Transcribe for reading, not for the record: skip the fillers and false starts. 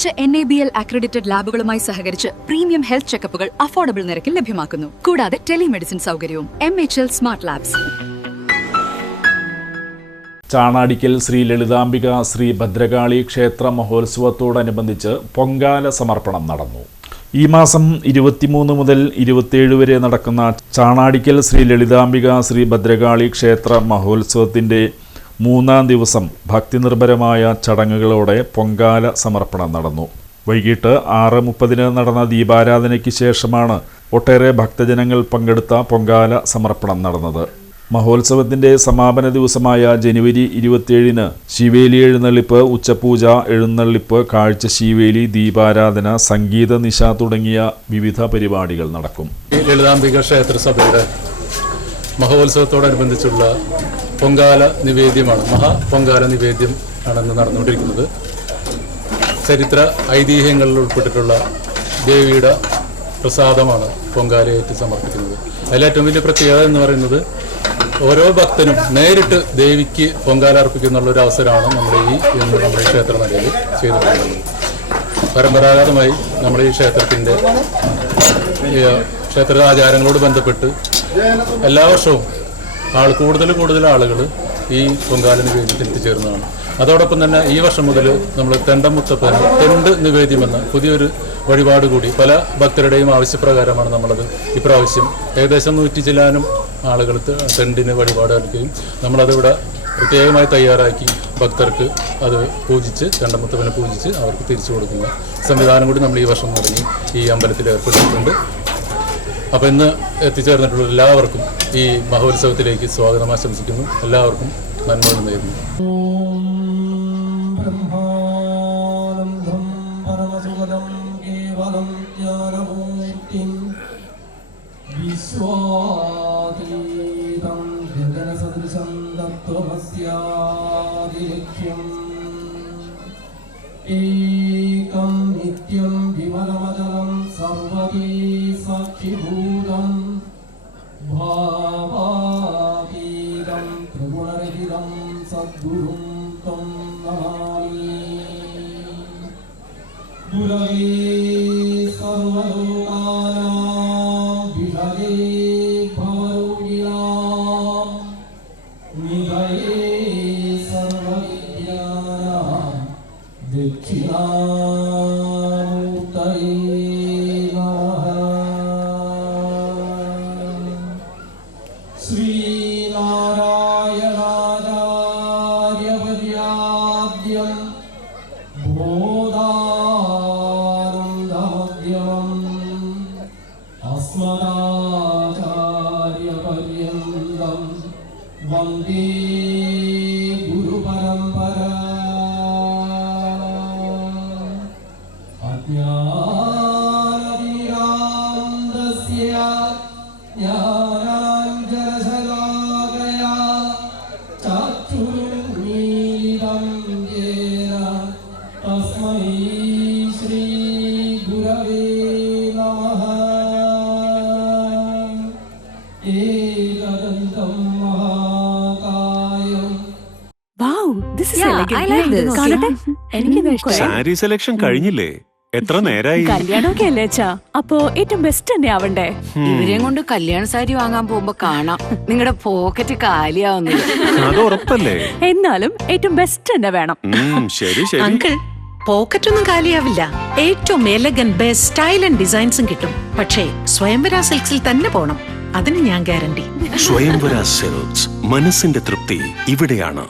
മികച്ച NABL accredited ലാബുകളുമായി സഹകരിച്ച് premium health ചെക്കപ്പുകൾ affordable നിരക്കിൽ ലഭ്യമാക്കുന്നു. കൂടാതെ ടെലിമെഡിസിൻ സൗകര്യവും. MHL smart labs. Chanadikkal Sree Lalithambika Sree Bhadrakali ക്ഷേത്ര മഹോത്സവത്തോടനുബന്ധിച്ച് പൊങ്കാല സമർപ്പണം നടന്നു. ഈ മാസം 23 മുതൽ 27 വരെ നടക്കുന്ന ചാണാടിക്കൽ ശ്രീ ലളിതാംബിക ശ്രീ ഭദ്രകാളി ക്ഷേത്ര മഹോത്സവത്തിൻ്റെ 3-ാം ദിവസം ഭക്തിനിർഭരമായ ചടങ്ങുകളോടെ പൊങ്കാല സമർപ്പണം നടന്നു. വൈകിട്ട് 6:30 നടന്ന ദീപാരാധനയ്ക്ക് ശേഷമാണ് ഒട്ടേറെ ഭക്തജനങ്ങൾ പങ്കെടുത്ത പൊങ്കാല സമർപ്പണം നടന്നത്. മഹോത്സവത്തിൻ്റെ സമാപന ദിവസമായ ജനുവരി 27 ശിവേലി എഴുന്നള്ളിപ്പ്, ഉച്ചപൂജ, എഴുന്നള്ളിപ്പ്, കാഴ്ച ശീവേലി, ദീപാരാധന, സംഗീത നിശ തുടങ്ങിയ വിവിധ പരിപാടികൾ നടക്കും. ലളിതാംബിക ക്ഷേത്രസഭയുടെ മഹോത്സവത്തോടനുബന്ധിച്ചുള്ള പൊങ്കാല നിവേദ്യമാണ്, മഹാപൊങ്കാല നിവേദ്യം ആണെന്ന് നടന്നുകൊണ്ടിരിക്കുന്നത്. ചരിത്ര ഐതിഹ്യങ്ങളിൽ ഉൾപ്പെട്ടിട്ടുള്ള ദേവിയുടെ പ്രസാദമാണ് പൊങ്കാലയേറ്റ് സമർപ്പിക്കുന്നത്. അതിലേറ്റവും വലിയ പ്രത്യേകത എന്ന് പറയുന്നത് ഓരോ ഭക്തനും നേരിട്ട് ദേവിക്ക് പൊങ്കാല അർപ്പിക്കുന്നുള്ള ഒരു അവസരമാണ് നമ്മുടെ ഈ ക്ഷേത്ര നിലയിൽ ചെയ്തിട്ടുള്ളത്. പരമ്പരാഗതമായി നമ്മുടെ ഈ ക്ഷേത്രത്തിൻ്റെ ക്ഷേത്ര ആചാരങ്ങളോട് ബന്ധപ്പെട്ട് എല്ലാ വർഷവും കൂടുതൽ ആളുകൾ ഈ പൊങ്കാല നിവേദ്യത്തിൽ എത്തിച്ചേരുന്നതാണ്. അതോടൊപ്പം തന്നെ ഈ വർഷം മുതൽ നമ്മൾ തെണ്ടമുത്തപ്പന് തെണ്ട് നിവേദ്യമെന്ന പുതിയൊരു വഴിപാട് കൂടി പല ഭക്തരുടെയും ആവശ്യപ്രകാരമാണ് നമ്മളത് ഇപ്രാവശ്യം ഏകദേശം 100 ചില്ലാനും ആളുകൾ തെണ്ടിന് വഴിപാട് നൽകുകയും നമ്മളതിവിടെ പ്രത്യേകമായി തയ്യാറാക്കി ഭക്തർക്ക് അത് പൂജിച്ച് തെണ്ടമുത്തപ്പനെ പൂജിച്ച് അവർക്ക് തിരിച്ചു കൊടുക്കുന്ന സംവിധാനം കൂടി നമ്മൾ ഈ വർഷം തുടങ്ങി ഈ അമ്പലത്തിൽ ഏർപ്പെടുത്തിയിട്ടുണ്ട്. അപ്പോൾ ഇന്ന് എത്തിച്ചേർന്നിട്ടുള്ള എല്ലാവർക്കും ഈ മഹോത്സവത്തിലേക്ക് സ്വാഗതം ആശംസിക്കുന്നു. എല്ലാവർക്കും നന്മകൾ നേരുന്നു. ഏകം നിത്യം വിമലമചലം സർവദീ സാക്ഷിഭൂതം ഭാവാതീതം ത്രിഗുണരഹിതം സദ്ഗുരും ത്വം നമാമി. ഗുരവേ സർവലോകാനാം വിഷയേ ഭവരോഗിണാം നിധയേ സർവവിദ്യാനാം ദക്ഷിണാമൂർത്തയേ നമഃ. ശ്രീനാരായണാചാര്യപര്യാദ്യം ബോധാനന്ദമധ്യമം അസ്മദാചാര്യപര്യന്തം വന്ദേ ഗുരുപരമ്പര. അജ്ഞാനതിരാന്തസ്യ ജ്ഞാനാഞ്ജനശലാകയാ ചാക്ഷുരുന്മീലിതം യേന തസ്മൈ ശ്രീ ഗുരവേ നമഃ. ഏകദന്തം മഹാകായം. സാരി സെലക്ഷൻ കഴിഞ്ഞില്ലേ? എത്ര നേരായി? കല്യാണമൊക്കെ അല്ലേ അച്ഛാ, അപ്പൊ ഏറ്റവും ബെസ്റ്റ് തന്നെ ആവണ്ടേ? ഇവരെയും കൊണ്ട് കല്യാണ സാരി വാങ്ങാൻ പോകുമ്പോ കാണാം നിങ്ങളുടെ പോക്കറ്റ് കാലിയാവുന്നത്. അത് ഉറപ്പല്ലേ? എന്നാലും ഏറ്റവും ബെസ്റ്റ് തന്നെ വേണം. ശരി ശരി അങ്കിൾ, പോക്കറ്റ് ഒന്നും കാലിയാവില്ല. ഏറ്റവും എലഗൻ ബെസ്റ്റ് സ്റ്റൈൽ ആൻഡ് ഡിസൈൻസും കിട്ടും. പക്ഷേ സ്വയംവര സിൽക്സിൽ തന്നെ പോണം, അതിന് ഞാൻ ഗ്യാരണ്ടി. സ്വയംവര സിൽക്സ്, മനസ്സിന്റെ തൃപ്തി ഇവിടെയാണ്.